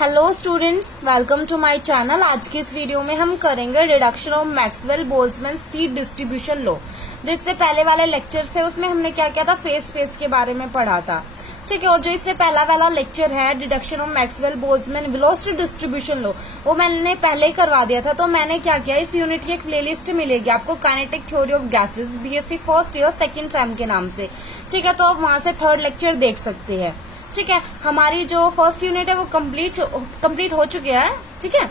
Hello students, welcome to my channel. आज की इस वीडियो में हम करेंगे reduction of Maxwell Boltzmann speed distribution law. जिससे पहले वाले लेक्चर्स थे उसमें हमने क्या किया था, फेज स्पेस के बारे में पढ़ा था, ठीक है। और जो इससे पहला वाला लेक्चर है reduction of Maxwell Boltzmann velocity distribution law, वो मैंने पहले ही करवा दिया था। तो मैंने क्या किया, इस यूनिट की एक प्लेलिस्ट मिलेगी आपको, kinetic theory of gases BSc first year second same के नाम से, ठीक है। तो आप वहां से थर्ड लेक्चर देख सकते हैं, ठीक है। हमारी जो फर्स्ट यूनिट है वो कंप्लीट हो चुकी है, ठीक है।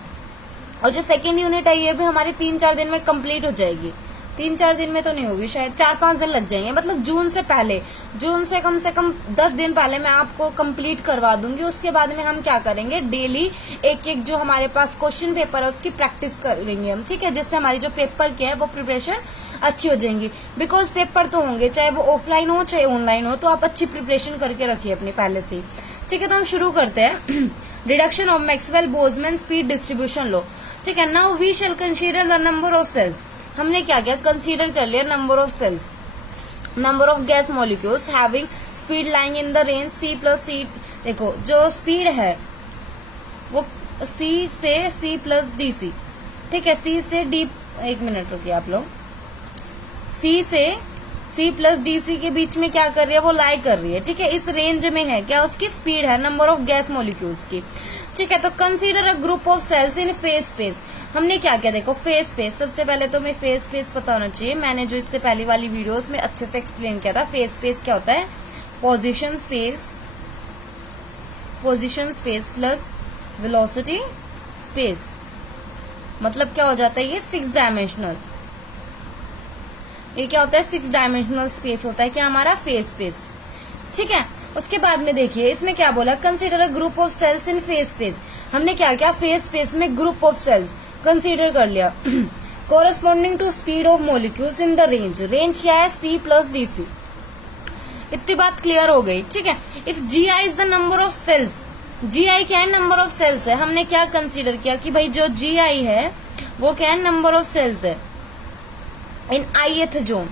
और जो सेकंड यूनिट है ये भी हमारी 3-4 दिन में कंप्लीट हो जाएगी। 3-4 दिन में तो नहीं होगी, शायद 4-5 दिन लग जाएंगे, मतलब जून से पहले, जून से कम 10 दिन पहले मैं आपको कंप्लीट करवा दूंगी। उसके बाद में हम क्या करेंगे, डेली एक जो हमारे पास क्वेश्चन पेपर है उसकी प्रैक्टिस करेंगे हम, ठीक है। जिससे हमारी जो पेपर की है वो प्रिपरेशन अच्छी हो जाएंगी। बिकॉज पेपर तो होंगे, चाहे वो ऑफलाइन हो चाहे ऑनलाइन हो, तो आप अच्छी प्रिपरेशन करके रखिए अपनी पहले से, ठीक है। तो हम शुरू करते हैं reduction of Maxwell Boltzmann speed distribution law, ठीक है। Now we shall consider the number of cells. हमने क्या किया, कंसीडर कर लिया number of cells, number of gas molecules having speed lying in the range C plus C। देखो जो speed है वो C से C प्लस DC, ठीक है। C से D, एक मिनट रुकिए आप लोग, C से C प्लस DC के बीच में क्या कर रही है, वो लाई कर रही है, ठीक है। इस रेंज में है क्या, उसकी स्पीड है नंबर ऑफ गैस मॉलिक्यूल्स की, ठीक है। तो consider a group of cells in phase space. हमने क्या किया, देखो फेज स्पेस, सबसे पहले तो हमें फेज स्पेस पता होना चाहिए। मैंने जो इससे पहली वाली वीडियोस में अच्छे से एक्सप्लेन किया था, फेज स्पेस क्या होता है, position space plus velocity space, मतलब क्या हो जाता है, ये 6 डायमेंशनल, ये क्या होता है, 6 डायमेंशनल स्पेस होता है क्या हमारा फेज स्पेस, ठीक है। उसके बाद में देखिए इसमें क्या बोला, consider a group of cells in phase space. हमने क्या किया, फेज स्पेस में ग्रुप ऑफ सेल्स कंसीडर कर लिया corresponding to speed of molecules in the range. Range क्या है, C प्लस DC। इतनी बात क्लियर हो गई, ठीक है। If GI is the number of cells, GI क्या है, नंबर ऑफ सेल्स है। हमने क्या कंसीडर किया कि भाई जो GI है वो क्या है, नंबर ऑफ सेल्स है इन ith जोन,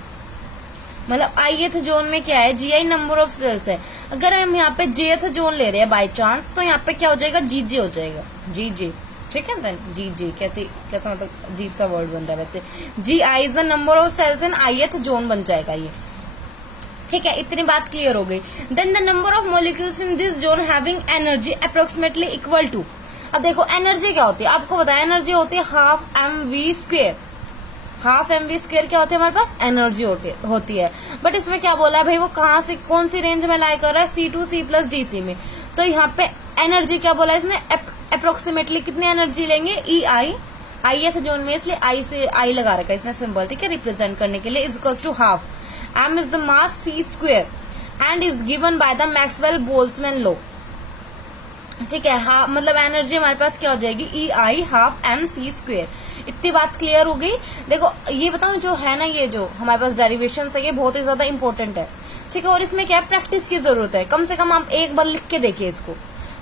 मतलब ith जोन में क्या है, GI नंबर ऑफ सेल्स है। अगर हम यहाँ पे jth जोन ले रहे हैं बाय चांस, तो यहाँ पे क्या हो जाएगा, GJ हो जाएगा, GJ, ठीक है। GJ कैसा मतलब अजीब सा वर्ड बन रहा है वैसे। GI is the number of cells in ith zone बन जाएगा ये, ठीक है। इतनी बात क्लियर हो गई। Then the number of molecules in this zone having energy approximately equal to. अब देखो एनर्जी क्या होती है, आपको बताया एनर्जी होती है half mv square. Half mv square क्या होती है, हमारे पास एनर्जी होती है। बट इसमें क्या बोला है भाई, वो कहाँ से कौन सी रेंज में लाई कर रहा है, C to C plus DC में। तो यहाँ पे एनर्जी क्या बोला है इसने, अप्रोक्सीमेटली कितनी एनर्जी लेंगे, EI, ith जोन में, इसलिए I से I लगा रखा है इसने सिंबल, ठीक है, रिप्रेजेंट करने के लिए। Is equals to half m is the mass C square and is given by the Maxwell Boltzmann law, ठीक है। हाँ, मतलब एनर्जी हमारे पास क्या हो जाएगी, EI हाफ mc स्क्वेयर। इतनी बात क्लियर हो गई। देखो ये बताओ, जो है ना, ये जो हमारे पास डेरिवेशन है ये बहुत ही ज्यादा इंपॉर्टेंट है, ठीक है। और इसमें क्या है, प्रैक्टिस की जरूरत है। कम से कम आप एक बार लिख के देखिए इसको,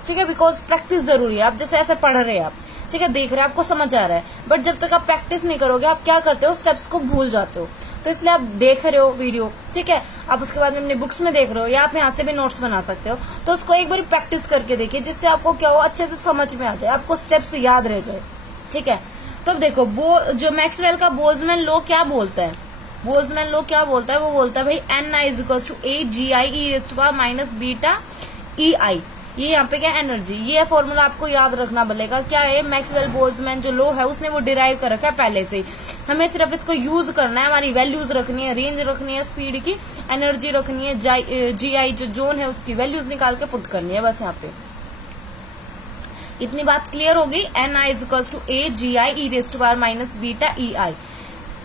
ठीक है, बिकॉज प्रैक्टिस जरूरी है। आप जैसे ऐसे पढ़ रहे हैं आप, ठीक है, देख रहे हैं, आपको समझ आ रहा है, बट जब तक आप प्रैक्टिस नहीं करोगे आप क्या करते हो, स्टेप्स को भूल जाते हो। तो इसलिए आप देख रहे हो वीडियो, ठीक है, आप उसके बाद में अपनी बुक्स में देख रहे हो या आप यहाँ से भी नोट्स बना सकते हो। तो उसको एक बार प्रैक्टिस करके देखिए, जिससे आपको क्या हो, अच्छे से समझ में आ जाए, आपको स्टेप्स याद रह जाए, ठीक है। तो अब देखो जो मैक्सवेल का बोल्ट्जमैन लॉ क्या बोलता है, बोल्ट्जमैन लॉ क्या बोलता है, वो बोलता है भाई NI is equal to AGI e minus beta EI। ये यहाँ पे क्या एनर्जी, ये फॉर्मूला आपको याद रखना पड़ेगा। क्या है, मैक्सवेल बोल्ट्जमैन जो लॉ है उसने वो डिराइव कर रखा है पहले से ही, हमें सिर्फ इसको यूज करना है। हमारी वैल्यूज रखनी है, रेंज रखनी है स्पीड की, एनर्जी रखनी है, GI जो जोन है उसकी वैल्यूज निकाल के पुट करनी है, बस यहाँ पे। इतनी बात क्लियर हो गई। NI is equal to AGI e minus beta EI।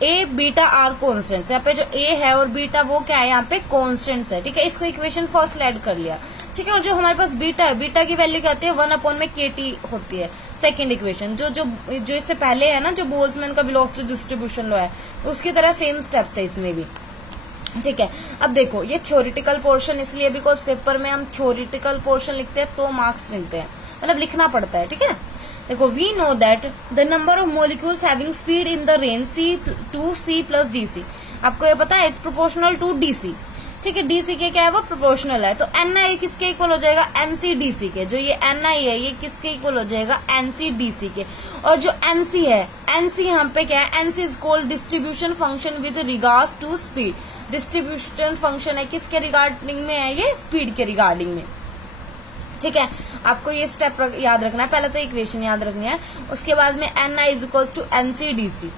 A beta R constants, यहाँ पे जो A है और बीटा वो क्या है, यहाँ पे कॉन्स्टेंट्स है, ठीक है। इसको इक्वेशन फर्स्ट ऐड कर लिया, ठीक है। और जो हमारे पास बीटा है, बीटा की वैल्यू क्या होती है, 1/KT होती है। सेकेंड इक्वेशन जो इससे पहले है ना, जो बोल्ट्जमैन का वेलोसिटी डिस्ट्रीब्यूशन लॉ है, उसकी तरह सेम स्टेप्स है इसमें भी, ठीक है। अब देखो ये थ्योरेटिकल पोर्शन इसलिए बिकॉज पेपर में हम थ्योरेटिकल पोर्शन लिखते हैं तो मार्क्स मिलते हैं, मतलब लिखना पड़ता है, ठीक है। देखो we know that the number of molecules having speed in the range C to C plus DC। आपको ये पता है, इट्स प्रोपोर्शनल टू DC, ठीक है, डीसी के क्या है वो प्रोपोर्शनल है, तो एनआई किसके इक्वल हो जाएगा, एनसीडीसी के। जो ये एनआई है ये किसके इक्वल हो जाएगा, एनसीडीसी के। और जो एनसी है, एनसी यहाँ पे क्या है, NC is called distribution function with regards to speed. Distribution function है किसके रिगार्डिंग में है, ये स्पीड के रिगार्डिंग में। ठीक है, आपको ये स्टेप याद रखना है, पहले तो इक्वेशन याद रखनी है, उसके बाद में NI is equal to NCDC.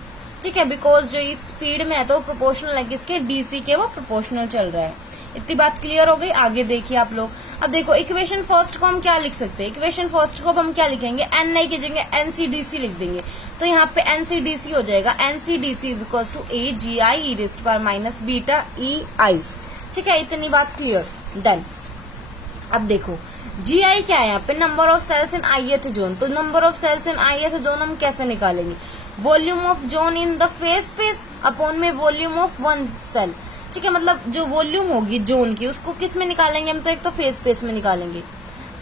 ठीक है, बिकॉज जो इस स्पीड में है तो प्रोपोर्शनल है किसके, डीसी के, वो प्रोपोर्शनल चल रहा है। इतनी बात क्लियर हो गई। आगे देखिए आप लोग, अब देखो इक्वेशन फर्स्ट को हम क्या लिख सकते हैं, इक्वेशन फर्स्ट को हम क्या लिखेंगे, एनआई की जगह एनसीडीसी लिख देंगे, तो यहाँ पे एनसीडीसी हो जाएगा, NCDC is equal to A G I E raised to power minus beta E I. ठीक है, इतनी बात क्लियर। देन अब देखो जीआई क्या है, यहाँ पे number of cells in ith zone, तो number of cells in ith zone हम कैसे निकालेंगे, volume of zone in the phase space upon में वॉल्यूम ऑफ वन सेल। ठीक है, मतलब जो वॉल्यूम होगी जोन की उसको किस में निकालेंगे हम, तो एक तो फेस स्पेस में निकालेंगे।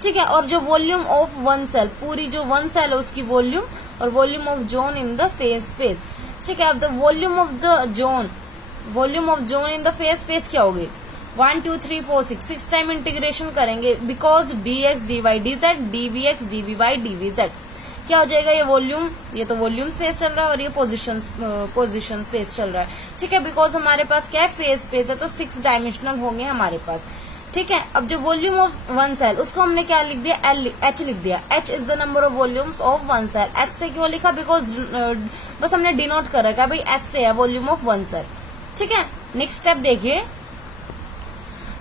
ठीक है, और जो वॉल्यूम ऑफ वन सेल, पूरी जो वन सेल है उसकी वॉल्यूम, और volume of zone in the phase space. ठीक है, अब the volume of the zone, volume of zone in the phase space क्या होगी, 1 2 3 4 6 टाइम इंटीग्रेशन करेंगे, because dx dy dz dvx dvy dvz क्या हो जाएगा, ये वॉल्यूम, ये तो वॉल्यूम स्पेस चल रहा है और ये पोजीशन स्पेस चल रहा है। ठीक है, बिकॉज हमारे पास क्या है, फेस स्पेस है, तो 6 डायमेंशनल होंगे हमारे पास। ठीक है, अब जो वॉल्यूम ऑफ वन सेल उसको हमने क्या लिख दिया, एच लिख दिया, H is the number of volumes of one cell. H से क्यों लिखा, बिकॉज बस हमने डिनोट कर रखा है भाई एच से है वॉल्यूम ऑफ वन सेल। ठीक है, नेक्स्ट स्टेप देखिए,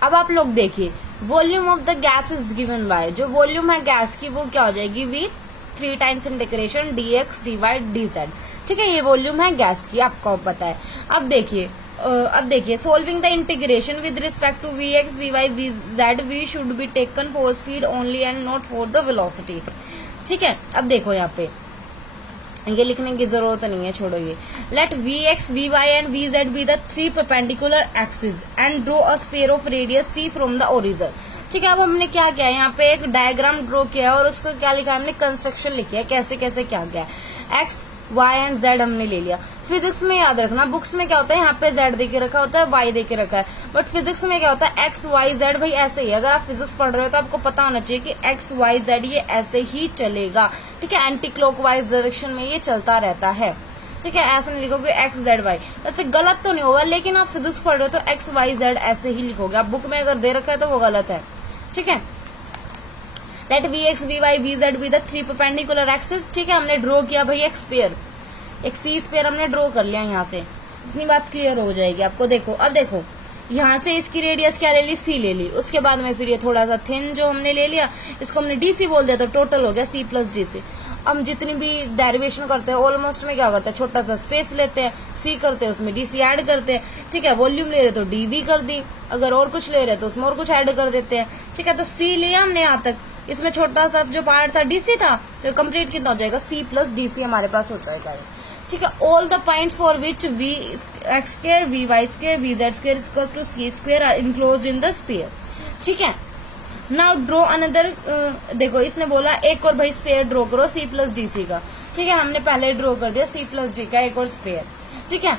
अब आप लोग देखिए, volume of the gas is given bye, जो वॉल्यूम है गैस की वो क्या हो जाएगी, with 3 times integration dx dy dz। ठीक है, ये वॉल्यूम है गैस की, आपको पता है। अब देखिए solving the integration with respect to vx vy vz we should be taken for speed only and not for the velocity. ठीक है, अब देखो यहाँ पे ये लिखने की जरूरत नहीं है, छोड़ो ये। Let vx vy and vz be the 3 perpendicular axis and draw a sphere of radius c from the origin. ठीक है, अब हमने क्या किया, यहाँ पे एक डायग्राम ड्रॉ किया और उसको क्या लिखा, हमने कंस्ट्रक्शन लिखी है, कैसे कैसे क्या किया, एक्स वाई एंड जेड हमने ले लिया। फिजिक्स में याद रखना, बुक्स में क्या होता है, यहाँ पे जेड देके रखा होता है, वाई देके रखा है, बट फिजिक्स में क्या होता है, एक्स वाई जेड भाई ऐसे ही। अगर आप फिजिक्स पढ़ रहे हो तो आपको पता होना चाहिए कि एक्स वाई जेड ये ऐसे ही चलेगा। ठीक है, एंटी क्लॉकवाइज डायरेक्शन में ये चलता रहता है। ठीक है, ऐसे नहीं लिखोगे एक्स जेड वाई, वैसे गलत तो नहीं होगा, लेकिन आप फिजिक्स पढ़ रहे हो तो एक्स वाई जेड ऐसे ही लिखोगे। आप बुक में अगर दे रखा है तो वो गलत है। ठीक है, let vx vy vz be the 3 perpendicular axis. ठीक है, हमने ड्रॉ किया भाई एक स्पेयर, एक सी स्पेयर हमने ड्रॉ कर लिया यहाँ से, इतनी बात क्लियर हो जाएगी आपको। देखो अब देखो यहाँ से इसकी रेडियस क्या ले ली, सी ले ली, उसके बाद में फिर ये थोड़ा सा थिन जो हमने ले लिया इसको हमने डीसी बोल दिया, तो टोटल हो गया सी प्लस डीसी। हम जितनी भी डेरिवेशन करते हैं ऑलमोस्ट में क्या करते हैं, छोटा सा स्पेस लेते हैं, सी करते हैं, उसमें डीसी ऐड करते हैं। ठीक है, वॉल्यूम ले रहे तो डीवी कर दी, अगर और कुछ ले रहे तो उसमें और कुछ ऐड कर देते हैं। ठीक है, तो सी लिया हमने यहाँ तक, इसमें छोटा सा जो पार्ट था डीसी था, तो कंप्लीट कितना हो जाएगा, सी प्लस डीसी हमारे पास हो जाएगा। ठीक है, all the points for which v x square v y square v z square equal to c square are enclosed in the sphere. ठीक है, नाउ ड्रॉ अनदर, देखो इसने बोला एक और भाई स्फीयर ड्रॉ करो सी प्लस डीसी का। ठीक है, हमने पहले ड्रॉ कर दिया सी प्लस डी का एक और स्फीयर। ठीक है,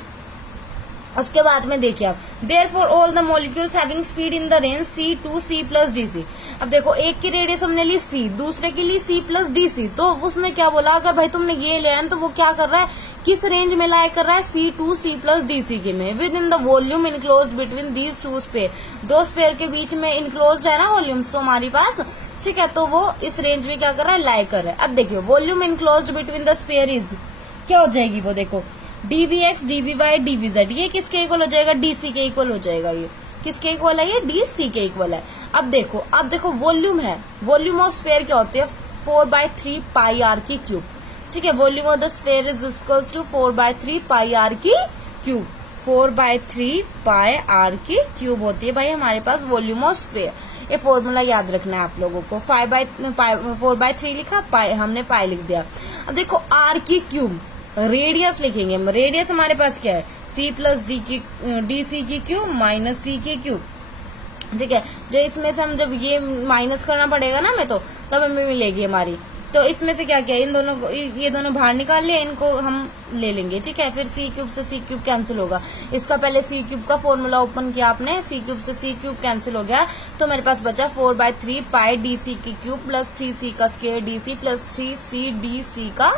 उसके बाद में देखिए आप, therefore all the molecules having speed in the range c to c plus dc. अब देखो एक की रेडियस हमने ली सी, दूसरे की ली सी प्लस डीसी, तो उसने क्या बोला, अगर भाई तुमने ये लिया तो वो क्या कर रहा है, किस रेंज में लाया कर रहा है, c to c plus dc के में, within the volume enclosed between these two sphere. दो स्पेयर के बीच में इनक्लोज्ड है ना वॉल्यूम्स तो हमारी पास। ठीक है, तो वो इस रेंज में क्या कर रहा है, लाया कर रहा है। अब देखियो volume enclosed between the spare is क्या हो जाएगी, वो देखो dvx dvy dvz, ये किसके इक्वल हो जाएगा, डीसी के इक्वल हो जाएगा। ये किसके इक्वल है, ये डीसी के इक्वल है। अब देखो वॉल्यूम है, वॉल्यूम ऑफ स्फीयर क्या होती है, 4/3 पाई आर की क्यूब। ठीक है, volume of the sphere is equals to 4/3 pi r की क्यूब। 4/3 पाई आर की क्यूब होती है भाई हमारे पास वॉल्यूम ऑफ स्फीयर। ये फॉर्मूला याद रखना है आप लोगों को। 4/3 लिखा, पाई हमने पाई लिख दिया। अब देखो आर की क्यूब, रेडियस लिखेंगे, रेडियस हमारे पास क्या है, सी प्लस डी सी की क्यूब माइनस सी की क्यूब। ठीक है, जो इसमें से हम जब ये माइनस करना पड़ेगा ना हमें, तो तब हमें मिलेगी हमारी तो इसमें से क्या किया, इन दोनों को, ये दोनों बाहर निकाल लिए, इनको हम ले लेंगे, ठीक है। फिर सी क्यूब से सी क्यूब कैंसिल होगा, इसका पहले सी क्यूब का फॉर्मूला ओपन किया आपने, सी क्यूब से सी क्यूब कैंसिल हो गया, तो मेरे पास बचा 4/3 पाई डी सी की क्यूब प्लस 3c का square d c plus 3c d c का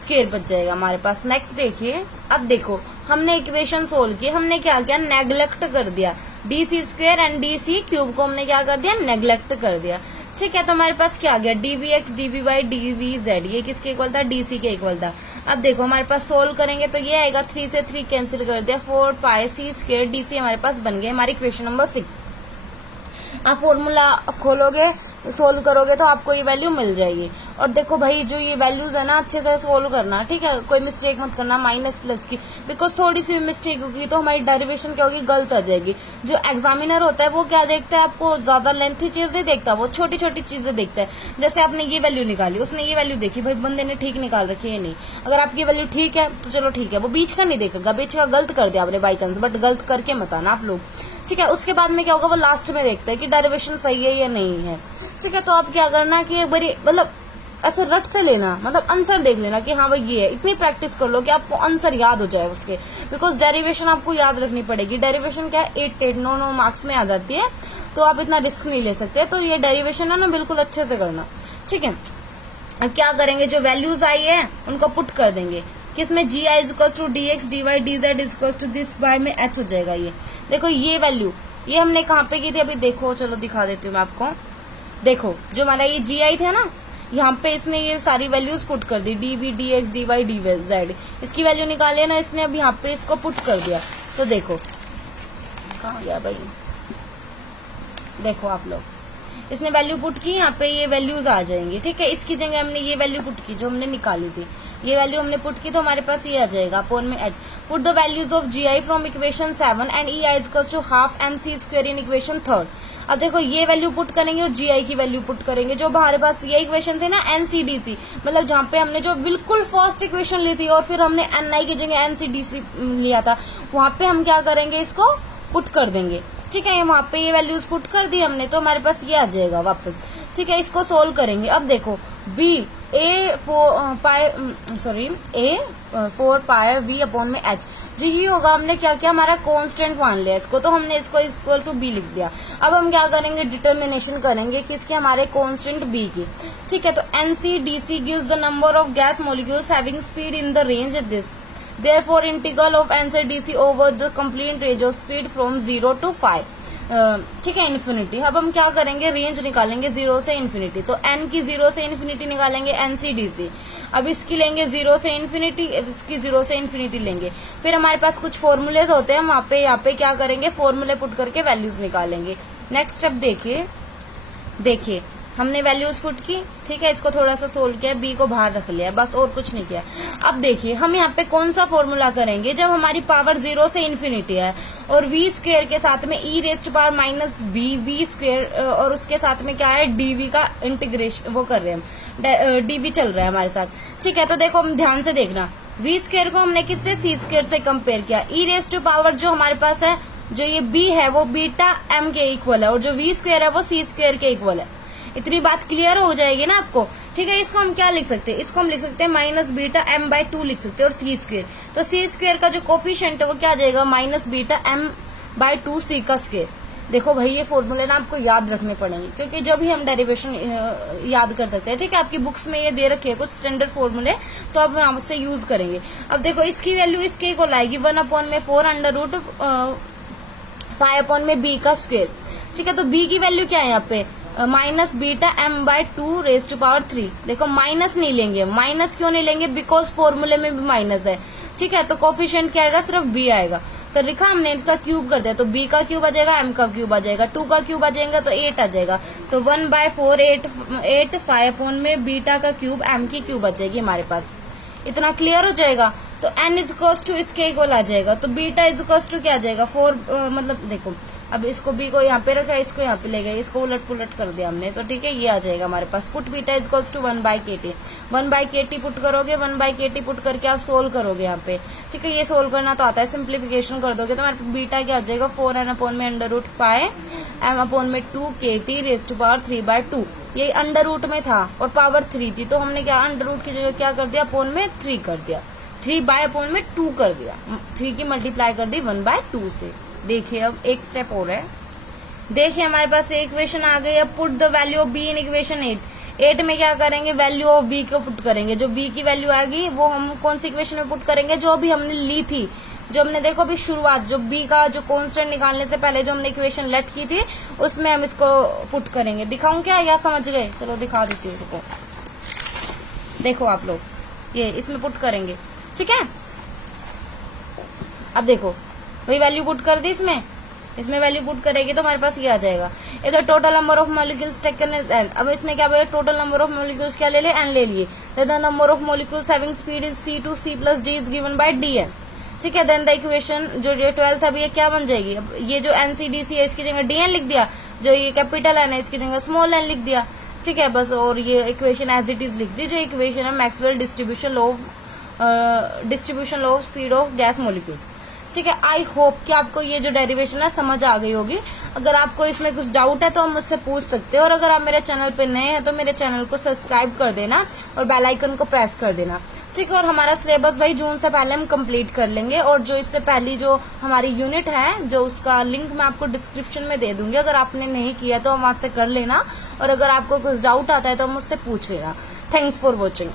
स्क्वायर बच जाएगा हमारे पास। नेक्स्ट देखिए, अब देखो हमने इक्वेशन सोल्व की, हमने क्या किया, नेग्लेक्ट कर दिया d c square and d c cube को हमने क्या कर दिया, नेग्लेक्ट कर दिया, ठीक है। तो हमारे पास क्या आ गया, dv x dv y dv z, ये किसके इक्वल था, डीसी के इक्वल था। अब देखो हमारे पास सोल्व करेंगे तो ये आएगा, 3 से 3 कैंसिल कर दिया, 4 पाई सी स्क्वायर डीसी हमारे पास बन गया हमारी इक्वेशन नंबर 6। आप फॉर्मूला खोलोगे, सोल्व करोगे तो आपको ये वैल्यू मिल जाएगी। और देखो भाई जो ये वैल्यूज है ना, अच्छे से सोल्व करना, ठीक है, कोई मिस्टेक मत करना माइनस प्लस की, बिकॉज थोड़ी सी भी मिस्टेक होगी तो हमारी डेरिवेशन क्या होगी, गलत आ जाएगी। जो एग्जामिनर होता है वो क्या देखता है, आपको ज्यादा लेंथी चीज नहीं देखता, वो छोटी छोटी चीजें देखता है। जैसे आपने ये वैल्यू निकाली, उसने ये वैल्यू देखी, भाई बंदे ने ठीक निकाल रखी है, नहीं, अगर आपकी वैल्यू ठीक है तो चलो ठीक है, वो बीच का नहीं देखेगा, बीच का गलत कर दिया आपने बाई चांस, बट गलत करके मत आना आप लोग, ठीक है। उसके बाद में क्या होगा, वो लास्ट में देखता है कि डेरिवेशन सही है या नहीं है, ठीक है। तो आप क्या करना कि एक बारी मतलब ऐसे रट से लेना, मतलब आंसर देख लेना कि हाँ भाई ये है, इतनी प्रैक्टिस कर लो कि आपको आंसर याद हो जाए उसके, बिकॉज डेरिवेशन आपको याद रखनी पड़ेगी। डेरिवेशन क्या है, 8 9 मार्क्स में आ जाती है, तो आप इतना रिस्क नहीं ले सकते। तो ये डेरिवेशन है ना, बिल्कुल अच्छे से करना, ठीक है। अब क्या करेंगे, जो वैल्यूज आई है उनको पुट कर देंगे, किसमें, G I is to D X D Y D Z is to this by में एच हो जाएगा। ये देखो ये वैल्यू, ये हमने कहाँ पे की थी, अभी देखो, चलो दिखा देती हूँ मैं आपको। देखो जो हमारा ये जी आई था ना, यहाँ पे इसने ये सारी वैल्यूज पुट कर दी, D V D X D Y D Z, इसकी वैल्यू निकाली ना इसने, अब यहाँ पे इसको पुट कर दिया। तो देखो कहाँ गया भाई, देखो आप लोग, इसने वैल्यू पुट की, यहाँ पे ये वैल्यूज आ जाएंगी, ठीक है। इसकी जगह हमने ये वैल्यू पुट की जो हमने निकाली थी, ये वैल्यू हमने पुट की, तो हमारे पास ये आ जाएगा अपॉन में H. Put the values of g i from equation 7 and e i equals to half m c square in equation 3। अब देखो ये वैल्यू पुट करेंगे और जी आई की वैल्यू पुट करेंगे। जो हमारे पास ये इक्वेशन थे ना एनसीडीसी, मतलब जहाँ पे हमने जो बिल्कुल फर्स्ट इक्वेशन ली थी और फिर हमने एनआई की जगह एनसीडीसी लिया था, वहां पे हम क्या करेंगे, इसको पुट कर देंगे, ठीक है। वहां पे ये वैल्यूज पुट कर दी हमने, तो हमारे पास ये आ जाएगा वापस, ठीक है। इसको सोल्व करेंगे। अब देखो B A 4 pi v upon में एच, जो ये होगा, हमने क्या किया, हमारा कांस्टेंट मान लिया इसको, तो हमने इसको इक्वल टू बी लिख दिया। अब हम क्या करेंगे, डिटर्मिनेशन करेंगे किसके, हमारे कांस्टेंट बी की, ठीक है। तो NCDC gives the number of gas molecules having speed in the range this, therefore integral of NCDC over the complete range of speed from 0 to 5, ठीक है, इन्फिनिटी। अब हम क्या करेंगे, रेंज निकालेंगे 0 से इन्फिनिटी, तो एन की 0 से इन्फिनिटी निकालेंगे एनसीडीसी। अब इसकी लेंगे 0 से इन्फिनिटी, इसकी 0 से इन्फिनिटी लेंगे। फिर हमारे पास कुछ फॉर्मूले होते हैं, वहां पे यहाँ पे क्या करेंगे, फॉर्मूले पुट करके वैल्यूज निकालेंगे। नेक्स्ट स्टेप देखिए हमने वैल्यूज पुट की, ठीक है, इसको थोड़ा सा सोल्व किया, बी को बाहर रख लिया, बस और कुछ नहीं किया। अब देखिए हम यहाँ पे कौन सा फॉर्मूला करेंगे, जब हमारी पावर 0 से इन्फिनिटी है और वी स्क्वेयर के साथ में E raised power minus B V square, और उसके साथ में क्या है, डीवी का इंटीग्रेशन वो कर रहे हैं हम, डीवी चल रहा है हमारे साथ, ठीक है। तो देखो हम ध्यान से देखना, वी स्क्वेयर को हमने किससे, सी स्क्वेयर से कंपेयर किया। ई रेस्ट पावर जो हमारे पास है, जो ये बी है वो बीटा एम के इक्वल है, और जो वी स्क्वेयर है वो सी स्क्वेयर के इक्वल है। इतनी बात क्लियर हो जाएगी ना आपको, ठीक है। इसको हम क्या लिख सकते हैं, इसको हम लिख सकते हैं माइनस बीटा एम बाई 2 लिख सकते हैं, और सी स्क्वेयर, तो सी स्क्वेयर का जो कोफिशिएंट है वो क्या आ जाएगा, माइनस बीटा एम बाई 2 सी का स्क्वेयर। देखो भाई ये फॉर्मूले ना आपको याद रखने पड़ेंगे, क्योंकि जब भी हम डेरिवेशन याद कर सकते हैं, ठीक है। आपकी बुक्स में ये दे रखे है कुछ स्टैंडर्ड फॉर्मूले, तो अब हम उससे यूज करेंगे। अब देखो इसकी वैल्यू इसके को लाएगी 1/4 अंडर रूट 5 में बी का स्क्वेयर, ठीक है। तो बी की वैल्यू क्या है यहाँ पे, minus beta m by 2 raise to power 3। देखो माइनस नहीं लेंगे, माइनस क्यों नहीं लेंगे, बिकॉज फॉर्मूले में भी माइनस है, ठीक है। तो कोफिशिएंट क्या आएगा, सिर्फ बी आएगा, तो लिखा हमने इसका क्यूब कर दिया, तो बी का क्यूब आ जाएगा, एम का क्यूब आ जाएगा, 2 का क्यूब आ जाएगा, तो 8 आ जाएगा। तो 1/4 8 5 में बीटा का क्यूब एम की क्यूब आ जाएगी हमारे पास। इतना क्लियर हो जाएगा। तो एन इज इक्वल्स टू इसके इक्वल आ जाएगा, तो बीटा इज इक्वल्स टू क्या आ जाएगा 4, मतलब देखो अब इसको बी को यहाँ पे रखा है, इसको यहाँ पे ले गए, इसको उलट पुलट कर दिया हमने, तो ठीक है ये आ जाएगा हमारे पास। Put beta is equals to 1/kt, 1/kt put करोगे, 1/kt पुट करके आप सोल्व करोगे यहाँ पे, ठीक है। ये सोल्व करना तो आता है, सिंप्लीफिकेशन कर दोगे तो हमारे बीटा क्या आ जाएगा 4n/में under root 5 m/2 kt raise to power 3/2। ये अंडर रूट में था और पावर 3 थी, तो हमने क्या अंडर रूट की जगह क्या कर दिया, अपॉन में 3 कर दिया, 3/अपॉन में 2 कर दिया, 3 की मल्टीप्लाई कर दी 1/2 से। देखिए अब एक स्टेप और है, देखिए हमारे पास एक इक्वेशन आ गई। अब put the value of be in equation 8 में क्या करेंगे, वैल्यू ऑफ बी को पुट करेंगे। जो बी की वैल्यू आएगी वो हम कौन सी इक्वेशन में पुट करेंगे, जो अभी हमने ली थी, जो हमने देखो अभी शुरुआत, जो बी का जो कांस्टेंट निकालने से पहले जो हमने इक्वेशन लेट की थी उसमें हम इसको पुट करेंगे। दिखाऊं क्या या समझ गए? चलो दिखा देती हूँ रुको। देखो आप लोग, ये इसमें पुट करेंगे, ठीक है। अब देखो वही वैल्यू पुट कर दी इसमें वैल्यू पुट करेगी तो हमारे पास ये आ जाएगा। इधर total number of molecules taken is n। अब इसने क्या बोला, टोटल नंबर ऑफ मॉलिक्यूल्स क्या ले लिए, n ले लिए। The number of molecules having speed is c2 c + d is given bye dn, ठीक है। देन द इक्वेशन जो 12th अब ये क्या बन जाएगी, अब ये जो NCDC है इसकी जगह dn लिख दिया, जो ये कैपिटल n है इसकी जगह स्मॉल n लिख दिया, ठीक है बस। और ये इक्वेशन एज इट इज लिख दी, जो इक्वेशन है Maxwell distribution law of speed of gas molecules, ठीक है। आई होप कि आपको ये जो डेरिवेशन है समझ आ गई होगी। अगर आपको इसमें कुछ डाउट है तो आप मुझसे पूछ सकते हो, और अगर आप मेरे चैनल पे नए हैं तो मेरे चैनल को सब्सक्राइब कर देना और बेल आइकन को प्रेस कर देना, ठीक है। और हमारा सिलेबस भाई जून से पहले हम कंप्लीट कर लेंगे, और जो इससे पहली जो हमारी यूनिट है, जो उसका लिंक मैं आपको डिस्क्रिप्शन में दे दूंगी, अगर आपने नहीं किया तो वहां से कर लेना, और अगर आपको कुछ डाउट आता है तो मुझसे पूछ लेना। Thanks for watching.